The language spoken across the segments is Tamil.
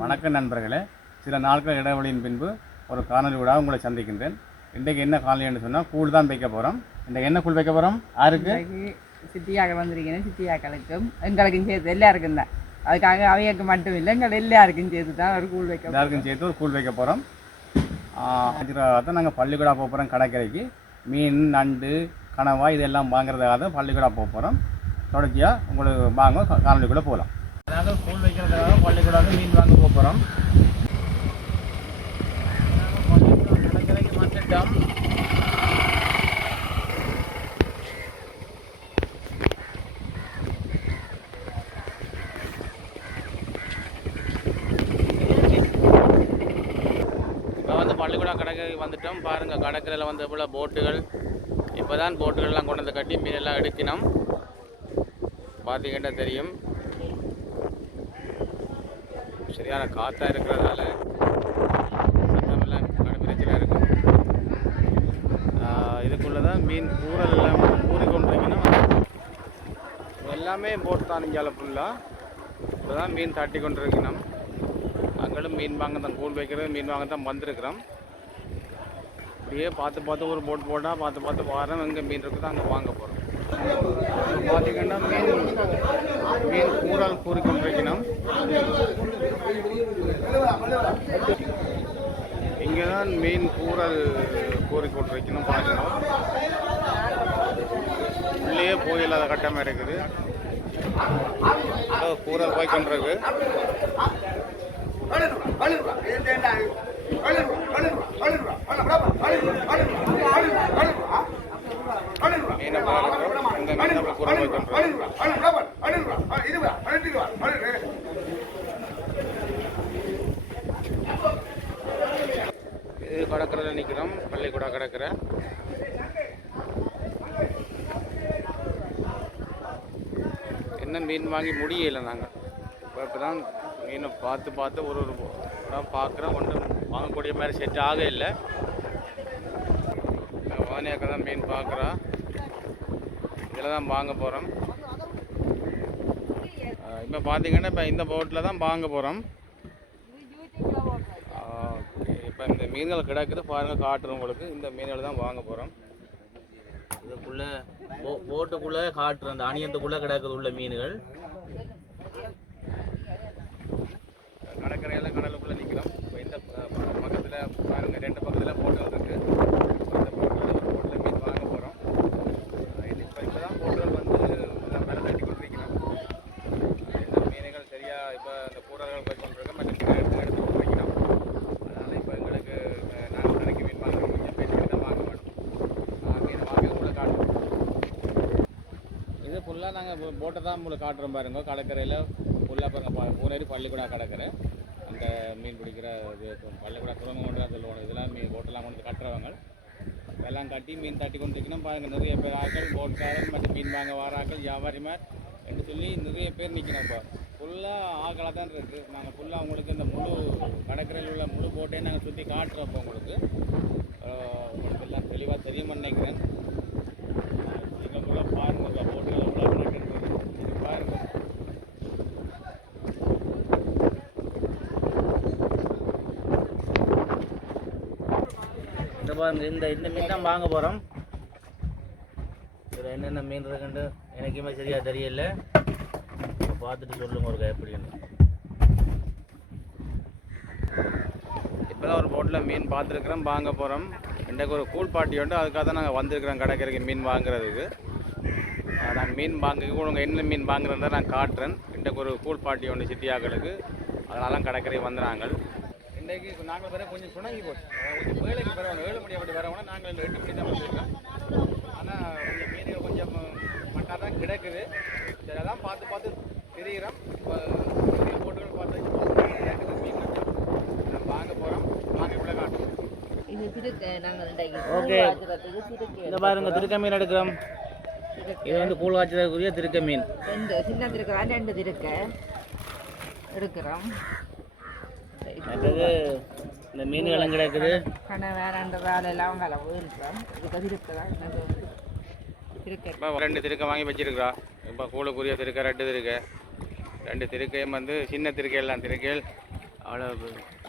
வணக்கம் நண்பர்களே, சில நாட்கள் இடைவெளியின் பின்பு ஒரு காணொலி விட உங்களை சந்திக்கின்றேன். இன்றைக்கு என்ன காணொலி என்று சொன்னால் கூழ் தான் வைக்க போகிறோம். இன்றைக்கு என்ன கூழ் வைக்க போகிறோம்? யாருக்கு? சித்தியாக வந்திருக்கீங்க. சித்தியாக்களுக்கும் எங்களுக்கும் சேர்த்து எல்லாருக்கும் தான். அதுக்காக அவையக்கு மட்டும் இல்லை, எங்கள் எல்லாருக்கும் சேர்த்து தான் ஒரு கூழ் வைக்க எல்லாருக்கும் சேர்த்து ஒரு கூழ் வைக்க போகிறோம். தான் நாங்கள் பள்ளிக்கூடா போக போகிறோம். கடற்கரைக்கு மீன், நண்டு, கனவா இதெல்லாம் வாங்குறதுக்காக தான் பள்ளிக்கூடா போக போகிறோம். தொடர்ச்சியாக உங்களுக்கு வாங்க காணொலிக்குள்ளே போகலாம். அதாவது கூழ் வைக்கிறதுக்காக பள்ளிக்கூடாது மீன் வாங்க போக போகிறோம். கடற்கரைக்கு வந்துட்டோம். இப்போ வந்து பள்ளிக்கூடா கடற்கரைக்கு வந்துட்டோம். பாருங்கள், கடற்கரையில் வந்து இவ்வளோ போட்டுகள். இப்போ தான் போட்டுகள்லாம் கொண்டு வந்து கட்டி மீனெல்லாம் எடுக்கணும். பார்த்தீங்கன்னா தெரியும், சரியான காற்றா இருக்கிறதால சத்தமெல்லாம் கடுமையாக இருக்கும். இதுக்குள்ளே தான் மீன் கூறல் எல்லாம் கூறிக்கொண்டிருக்கணும். எல்லாமே போட்டு தான் இங்கே ஃபுல்லாக இப்போ தான் மீன் தட்டி கொண்டிருக்கணும். அங்களும் மீன் வாங்க தான் கூழ் வைக்கிறது, மீன் வாங்க தான் வந்திருக்கிறோம். அப்படியே பார்த்து பார்த்து ஒரு போட் போட்டால் பார்த்து வாரம் எங்கே மீன் இருக்குது அங்கே வாங்க போகிறோம். பார்த்தீங்கன்னா மீன் கூறால் கூறிக்கொண்டிருக்கணும். இங்கே தான் மீன் கூறல் கூறிக்கொண்டிருக்கணும். பார்க்கணும், உள்ளே போயில்லாத கட்டமாக இருக்குது. கூறல் போய்கொண்டிருக்கு. மீனை பார்க்குறோம். இந்த மீன் கூறல் போய்கொண்டிருக்கு. இது கடற்கரையில் நிற்கிறோம். பள்ளிக்கூட கடற்கரை. என்ன மீன் வாங்கி முடியலை நாங்கள். இப்போ தான் மீனை பார்த்து ஒரு பார்க்குறோம். ஒன்றும் வாங்கக்கூடிய மாதிரி செட் ஆக இல்லை. வானியாக்க தான் மீன் பார்க்குறா. இதில் தான் வாங்க போகிறோம். இப்போ பார்த்தீங்கன்னா இப்போ இந்த போட்டில் தான் வாங்க போகிறோம். இப்போ இந்த மீன்கள் கிடக்குது பாருங்கள், காட்டுறோம் உங்களுக்கு. இந்த மீன்கள் தான் வாங்க போகிறோம். இதுக்குள்ளே போட்டுக்குள்ளே காட்டுறோம். அந்த அணியத்துக்குள்ளே கிடக்குது உள்ள மீன்கள். கடற்கரையெல்லாம் கடலுக்குள்ளே நிற்கிறோம். இப்போ இந்த பக்கத்தில் பாருங்கள், ரெண்டு பக்கத்தில் போட்டுகள் இருக்குது. இந்த போட்டில் ஒரு போட்டில் மீன் வாங்க போகிறோம். இப்போ தான் போட்டுகள் வந்து மேலே தட்டி கொண்டிருக்கிறோம். இந்த மீன்கள் சரியாக இப்போ இந்த கூறல்கள் போய் கொண்டிருக்கோம். எடுத்து கொண்டிருக்கிறோம். அதனால் இப்போ எங்களுக்கு நாங்கள் கடைக்கு மீன் வாங்குறோம். கொஞ்சம் பேசி தான் வாங்க மாட்டோம். மீன் வாங்க கூட காட்டுறோம். இது ஃபுல்லாக நாங்கள் போட்டை தான் உங்களுக்கு காட்டுறோம். பாருங்க, கடற்கரையில் ஃபுல்லாக பாருங்கள். பூனேரி பள்ளிக்கூடா கடற்கரை. அந்த மீன் பிடிக்கிற இது பள்ளிக்கூடா துறைமுகம் தான் சொல்லுவாங்க. இதெல்லாம் மீன் போட்டெல்லாம் கொண்டு கட்டுறவங்க எல்லாம் கட்டி மீன் தட்டி கொண்டு இருக்கணும். பாருங்கள், நிறைய பேர் ஆக்கள், போட்காரன் மற்றும் மீன் வாங்க வாராக்கள், வியாபாரிமார் என்று சொல்லி நிறைய பேர் நிற்கணும். இப்போ ஃபுல்லாக ஆக்களாக தான் இருக்குது. நாங்கள் ஃபுல்லாக உங்களுக்கு இந்த முழு கடற்கரையில் உள்ள முழு போட்டையும் நாங்கள் சுற்றி காட்டுறப்போ உங்களுக்கு எல்லாம் தெளிவாக தெரியுமா நினைக்கிறேன். எங்களுக்குள்ள பாருங்கள், போட்டுகள் எவ்வளோ நடக்கிறது பாருங்கள். இந்த மீன் தான் வாங்க போகிறோம். இதில் என்னென்ன மீன் இருக்குன்னு எனக்குமே சரியாக தெரியல. பார்த்துட்டு சொல்லுங்க ஒரு எப்படின்னு. இப்போ தான் ஒரு போட்டில் மீன் பார்த்துருக்குறோம், வாங்க போகிறோம். இன்றைக்கு ஒரு கூழ் பாட்டி உண்டு, அதுக்காக தான் நாங்கள் வந்திருக்கிறோம் கடற்கரைக்கு மீன் வாங்குறதுக்கு. நாங்கள் மீன் வாங்க உங்கள் என்ன மீன் வாங்குறதா நான் காட்டுறேன். இன்றைக்கு ஒரு கூழ் பாட்டி உண்டு சித்தியாக்களுக்கு, அதனால கடற்கரை வந்துடுறாங்க. இன்றைக்கு நாங்கள் வர கொஞ்சம் சுணங்கி போச்சு. கொஞ்சம் வேலைக்கு வரவங்க 7 மணி அப்படி வரவங்க நாங்கள் 8 மணி தான் வந்துருக்கோம். ஆனால் கொஞ்சம் மீன்கள் கொஞ்சம் மட்டாக தான் கிடக்குது. இதெல்லாம் பார்த்து தெரிகிறோம். இப்போ போட்டுகள் பார்த்து மீன் கொஞ்சம் வாங்க போகிறோம். நாங்கள் இவ்வளோ காட்டுறோம். ஓகே, இந்த பாருங்க, திருக்க மீன் எடுக்கிறோம். இது வந்து கூழ் காய்ச்சலுக்குரிய திருக்க மீன். சின்ன திருக்க 2 திருக்க எடுக்கிறோம். அடுத்தது இந்த மீன்களும் கிடக்குது. ரெண்டு திருக்க வாங்கி வச்சிருக்கிறா. இப்போ கூழுக்குரிய திருக்க 2 திருக்க. 2 திருக்கையும் வந்து சின்ன திருக்கையெல்லாம் திருக்கைகள் அவ்வளோ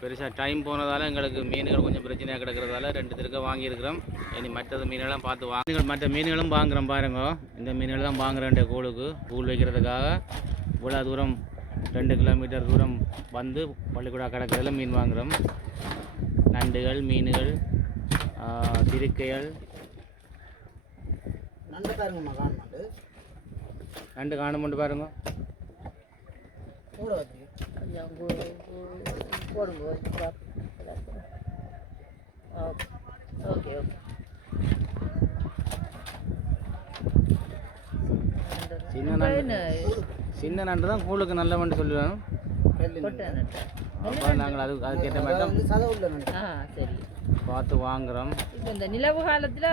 பெருசாக டைம் போனதால் எங்களுக்கு மீன்கள் கொஞ்சம் பிரச்சனையாக கிடக்கிறதால 2 திருக்க வாங்கியிருக்கிறோம். இனி மற்றது மீனெல்லாம் பார்த்து மீன்கள் மற்ற மீன்களும் வாங்குகிறோம் பாருங்க. இந்த மீன்கள் தான் வாங்குகிறேன் கூழ் வைக்கிறதுக்காக இவ்வளோ தூரம் 2 கிலோமீட்டர் தூரம் வந்து பள்ளிக்கூட கடற்கரையில் மீன் வாங்குகிறோம். நண்டுகள், மீன்கள், திருக்கைகள். நண்டு காணுமெண்டு பாருங்க. Okay okay. சின்ன நண்டு தான் கூழுக்கு நல்லவன்னு சொல்லுவேன். அப்போ நாங்கள் அதுக்கேற்ற மாதிரி தான் சரி பார்த்து வாங்குகிறோம். இப்போ இந்த நிலவு காலத்தில்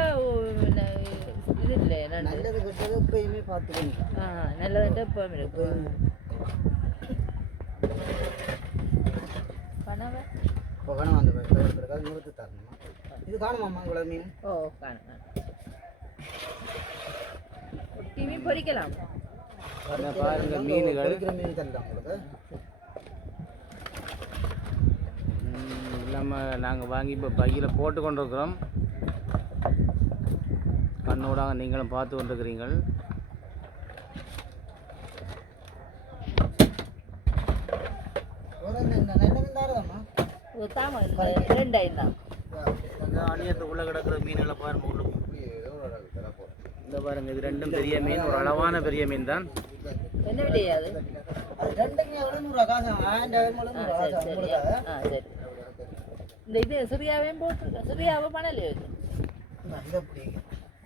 இது இல்லை நல்லது எப்பயுமே பார்த்துக்கணும். நல்லது எப்பவுமே இருக்கும். கனவை அந்த நிறுத்து தரணுமா? இது காணுமாம்மா உங்களை மீன்? ஓ காணும். மீன் பொரிக்கலாம் பாருங்க. மீன்கள் மீன் தரலாம் உங்களுக்கு இல்லாமல் நாங்கள் வாங்கி இப்போ பையில் போட்டு கொண்டிருக்கிறோம். கண்ணோடாக நீங்களும் பார்த்து கொண்டிருக்கிறீங்கள். அணியத்துக்குள்ளே கிடக்கிற மீன்களை பாருங்க. இந்த பாருங்க, இது 2ம் பெரிய மீன், ஒரு அளவான பெரிய மீன் தான். என்ன விலையாது? இந்த இது சிறியாவையும் போட்டு சிறியாவை பண்ணலையே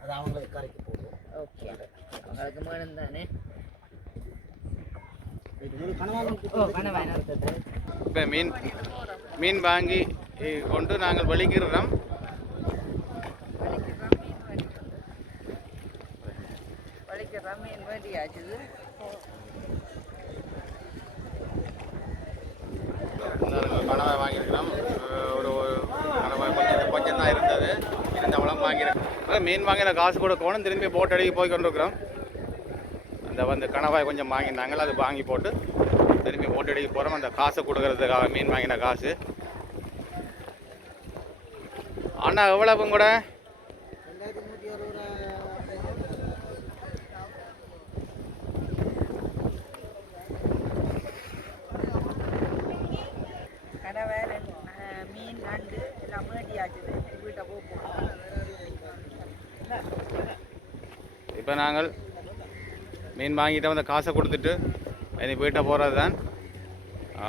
அது அவங்களுக்கு கரைக்கு போடுவோம். ஓகே, அவங்களுக்கு மேடம் தானே. இப்போ மீன் வாங்கி கொண்டு நாங்கள் வெளிக்கிறோம். மீன் வேண்டியாச்சு. கணவாய் வாங்கியிருக்கிறோம். ஒரு கணவாய் கொஞ்சம் தான் இருந்தது. இருந்தவளம் வாங்கியிருக்கோம். மீன் வாங்கின காசு கொடுக்கணும். திரும்பி போட்டு அடிக்க போய் கொண்டிருக்கிறோம். அந்த கணவாய் கொஞ்சம் வாங்கினாங்க, அது வாங்கி போட்டு திரும்பி போட்டு அடிக்க போகிறோம். அந்த காசை கொடுக்கறதுக்காக மீன் வாங்கின காசு. அண்ணா எவ்வளவு கூட? மீன் நண்டு எல்லாம் வேண்டியாச்சு. வீட்டை போகும். இப்போ நாங்கள் மீன் வாங்கிட்டு அந்த காசை கொடுத்துட்டு இனி வீட்டை போகிறது தான்.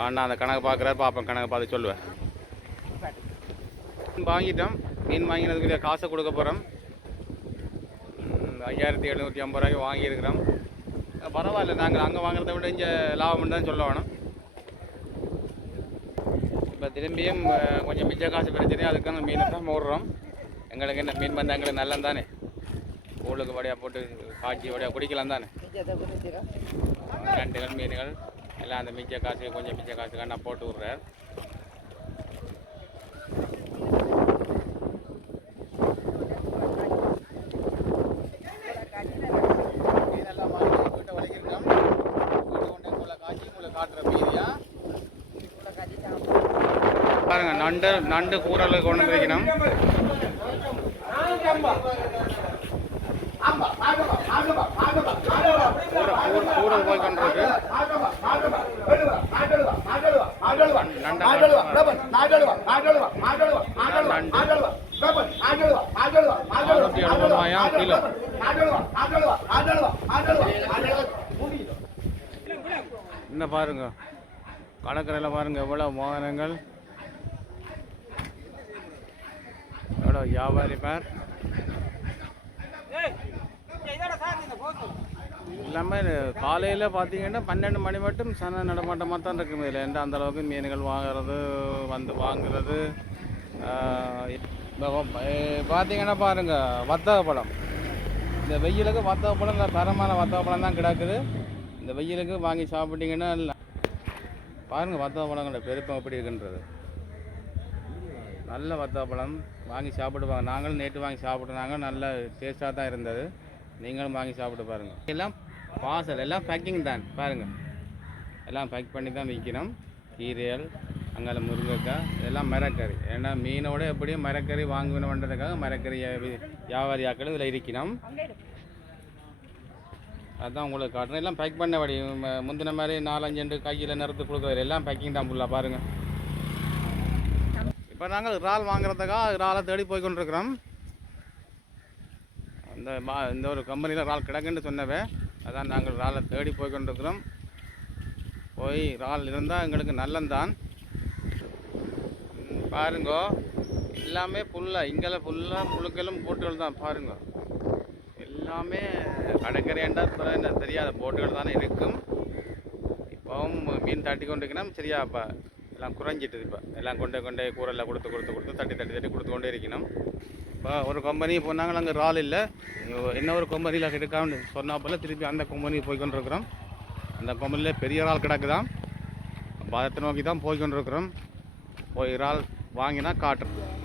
அண்ணா அந்த கணக்கு பார்க்குறாரு, பார்ப்பேன். கணக்கு பார்த்து சொல்லுவேன். வாங்கிட்டோம். மீன் வாங்கினதுக்குரிய காசை கொடுக்க போகிறோம். 5750 ரூபாய்க்கு வாங்கியிருக்கிறோம். பரவாயில்ல, நாங்கள் அங்கே வாங்குறத விட இங்கே லாபம் தான் சொல்ல வேணும். இப்போ திரும்பியும் கொஞ்சம் மிச்ச காசு பிரச்சனை, அதுக்கான மீனை தான் மூடுறோம். எங்களுக்கு என்ன மீன் வந்து எங்களுக்கு நல்லம் தானே. கூழுக்கு வடையாக போட்டு காய்ச்சி வடையாக குடிக்கலாம் தானே. நண்டுகள், மீன்கள் எல்லாம் அந்த மிச்ச காசு கொஞ்சம் மிச்ச காசுக்காக நான் போட்டு விட்றேன். மீனெல்லாம் வாங்கி வீட்டை வலிக்கிருக்கோம். வீட்டை கொண்டு உங்களை காய்ச்சி உங்களை காட்டுற மீதியா பாருங்க. நண்டு கூறல் கொண்டு வந்துருக்கணும். கூறல் போய் கொண்டிருக்கு. இன்னும் பாருங்க, கடற்கரையில் பாருங்க எவ்வளோ வாகனங்கள், எவ்வளோ வியாபாரி பேர் எல்லாமே. காலையில் பார்த்தீங்கன்னா 12 மணி மட்டும் சன நடமாட்டமாக தான் இருக்கும். இதில் எந்த அந்தளவுக்கு மீன்கள் வாங்குறது வந்து வாங்குறது. பார்த்தீங்கன்னா பாருங்கள், வத்தக பழம். இந்த வெயிலுக்கு வத்தக பழம், தரமான வத்தக பழம் தான் கிடக்குது. இந்த வெயிலுக்கு வாங்கி சாப்பிட்டீங்கன்னா பாருங்கள் வத்தக பழங்களோட பெருப்பம் எப்படி இருக்குன்றது. நல்ல வத்தக பழம் வாங்கி சாப்பிடுவாங்க. நாங்களும் நேற்று வாங்கி சாப்பிட்றாங்க, நல்ல டேஸ்ட்டாக தான் இருந்தது. நீங்களும் வாங்கி சாப்பிட்டு பாருங்கள். எல்லாம் பார்சல், எல்லாம் பேக்கிங் தான் பாருங்கள். எல்லாம் பேக் பண்ணி தான் விற்கிறோம். கீரைகள், அங்கே முருங்கைக்காய் இதெல்லாம் மரக்கறி. ஏன்னா மீனோட எப்படியும் மரக்கறி வாங்கணுன்றதுக்காக மரக்கறி வியாபாரியாக்கள் இதில் இருக்கணும். அதுதான் உங்களுக்கு காட்டுறேன். எல்லாம் பேக் பண்ண வடி முந்தின மாதிரி 4-5 கையில் நிறுத்து கொடுக்குறது எல்லாம் பேக்கிங் தான் ஃபுல்லாக பாருங்கள். இப்போ நாங்கள் இறால் வாங்குறதுக்காக இறாலை தேடி போய் கொண்டிருக்கிறோம். இந்த ஒரு கம்பெனியில் இறால் கிடக்குன்னு சொன்னவே அதான் நாங்கள் இறாலை தேடி போய் கொண்டிருக்கிறோம். போய் இறால் இருந்தால் எங்களுக்கு நல்லந்தான். பாருங்கோ எல்லாமே ஃபுல்லாக இங்கெல்லாம் ஃபுல்லாக முழுக்கெல்லாம் போட்டுகள் தான் பாருங்க. எல்லாமே கடற்கரையாண்டா என்ன தெரியாத போட்டுகள் தானே இருக்கும். இப்போவும் மீன் தட்டி கொண்டு இருக்கணும். சரியா இப்போ எல்லாம் குறைஞ்சிட்டுது. இப்போ எல்லாம் கொண்டே கூரெல்லாம் கொடுத்து தட்டி கொடுத்து கொண்டே இருக்கணும். இப்போ ஒரு கம்பெனி போனாங்க அங்கே இறால் இல்லை, என்ன ஒரு கம்பெனியில் எடுக்காமல் சொன்னால் திருப்பி அந்த கம்பெனி போய் கொண்டிருக்கிறோம். அந்த கம்பெனியில் பெரிய இறால் கிடக்குதான். அப்போ அதை நோக்கி தான் போய் கொண்டிருக்கிறோம். போய் இறால் வாங்கினா காட்டுறோம்.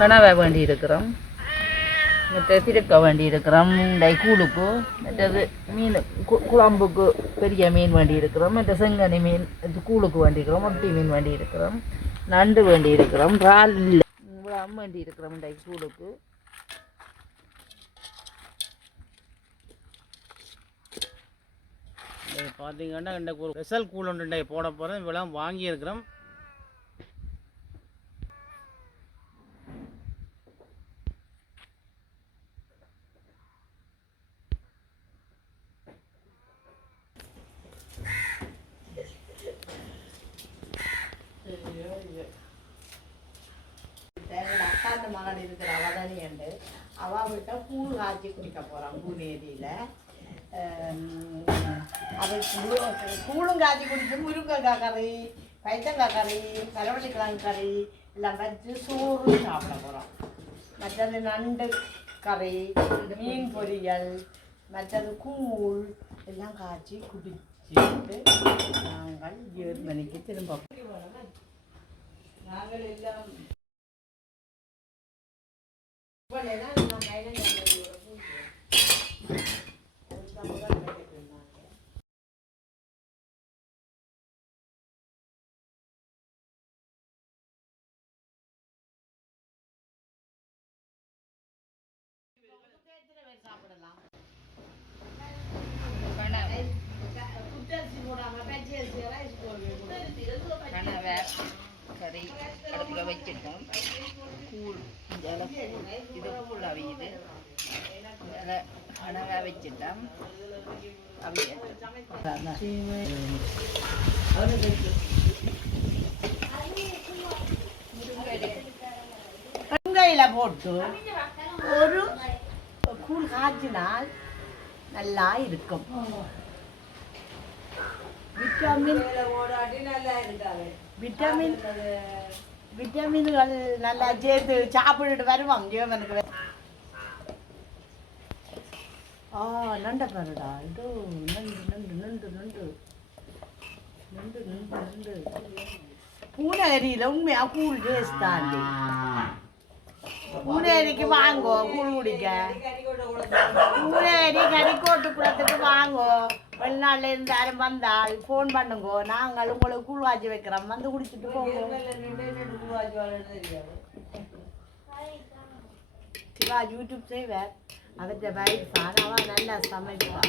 கனவை வேண்டி இருக்கிறோம், மற்ற திருக்க வேண்டி இருக்கிறோம், கூழுக்கு, மற்றது மீன் குழம்புக்கு பெரிய மீன் வேண்டி இருக்கிறோம், மற்ற செங்கனி மீன் கூழுக்கு வேண்டி இருக்கிறோம், ஒட்டி மீன் வேண்டி இருக்கிறோம், நண்டு வேண்டி இருக்கிறோம், இறால் இல்லை வேண்டி இருக்கிறோம் கூழுக்கு. பார்த்தீங்கன்னா இன்றைக்கு ஒரு ஸ்பெஷல் கூழ் ஒன்று போட போகிறேன். இவ்வளோ வாங்கியிருக்கிறோம். அக்காந்த மகன் இருக்கிற அவதனி உண்டு. அவகிட்ட கூழ் காய்ச்சி குடிக்க போகிறான் பூனேரியில். அவள் கூழும் காய்ச்சி குடிச்சு முருங்கைக்காய் கறி, பைத்தங்காய் கறி, கரவள்ளிக்கிழங்கு கறி எல்லாம் வச்சு சோறு சாப்பிட போகிறோம். மற்றது நண்டு கறி, மீன் பொரியல், மற்றது கூழ் எல்லாம் காய்ச்சி குடிச்சுட்டு நாங்கள் 7 மணிக்கு திரும்ப நாங்கள் எல்லாம் சாப்பிடலாம். கனவை கறி அடுப்பில் வச்சுட்டோம். கூழ் இது கூழ் அவியுது. கனவை வச்சுட்டோம். முருங்கையில் போட்டு ஒரு கூழ் காய்ச்சினால் நல்லா இருக்கும். விட்டமின்கள் நல்லா சேர்த்து சாப்பிட்டுட்டு வருவாங்க ஜீவனுக்கு. நண்ட பாருடா, இதோ நண்டு நண்டு நண்டு நண்டு நண்டு நண்டு நண்டு பூனேரியில் உண்மையா கூழ் டேஸ்ட் தாண்டி. பூனேரிக்கு வாங்கோ கூழ் குடிக்க. பூனேரி கரிக்கோட்டு குளத்துக்கு வாங்கோ. வெளிநாட்டில் இருந்து யாரும் வந்தால் ஃபோன் பண்ணுங்கோ, நாங்கள் உங்களுக்கு கூழ் காய்ச்சி வைக்கிறோம், வந்து குடிச்சிட்டு போங்க. சிவா யூடியூப் செய்வார், அவற்றை வைஃப் ஆனால் நல்லா சமைப்பார்.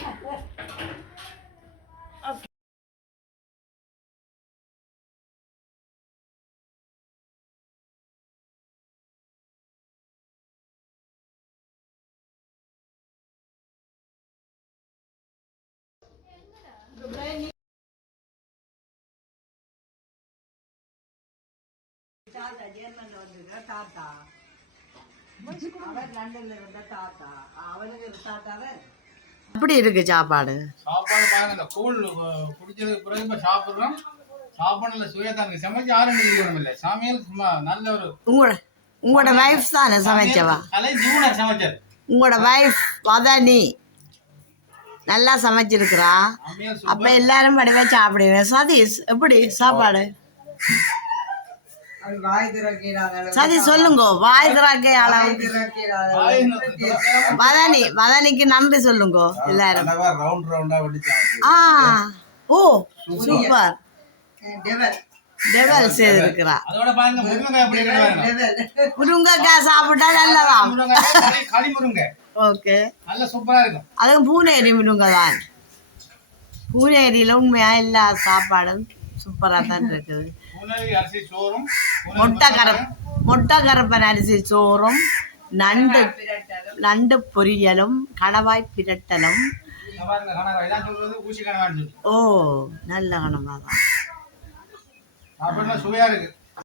தாத்தா ஜெர்மன்ல வந்திருக்கிற தாத்தா அவர் லண்டன்ல இருந்த தாத்தா அவருக்கு தாத்தாவே அப்படி இருக்கு சாப்பாடு சாப்பாடு பாருங்க இந்த கூழ் குடிச்சதுக்கு பிறகு இப்ப சாப்பிடுறோம் சாப்பாடுல சுயத்தாங்க சமைச்சு ஆரம்பி இல்லை சமையல் சும்மா நல்ல ஒரு உங்களோட வைஃப் தானே சமைச்சவா கலை ஜீவனர் சமைச்சார் உங்களோட வைஃப் வதனி நல்லா சமைச்சிருக்கிறா அப்ப எல்லாரும் படிவா சாப்பிடுவேன் சதீஷ் எப்படி சாப்பாடு சதி சொல்லுங்க வாய் திறக்கே அளவுக்கு வதனிக்கு நன்றி சொல்லுங்க எல்லாரும் ஓ சூப்பர் டெவல் செய்திருக்கிறா முருங்கைக்காய் சாப்பிட்டா நல்லதா ஓகே நல்ல சூப்பரா இருக்கும் அதுவும் பூனேரி முருங்கை தான் பூனேரியில உண்மையா எல்லா சாப்பாடும் சூப்பரா தான் இருக்குது அரிசி சோறும் மொட்டை கரப்பன் அரிசி சோறும் நண்டு பொரியலும் கணவாய் பிரட்டலும் ஓ நல்ல கணவா தான் சுவையா இருக்கு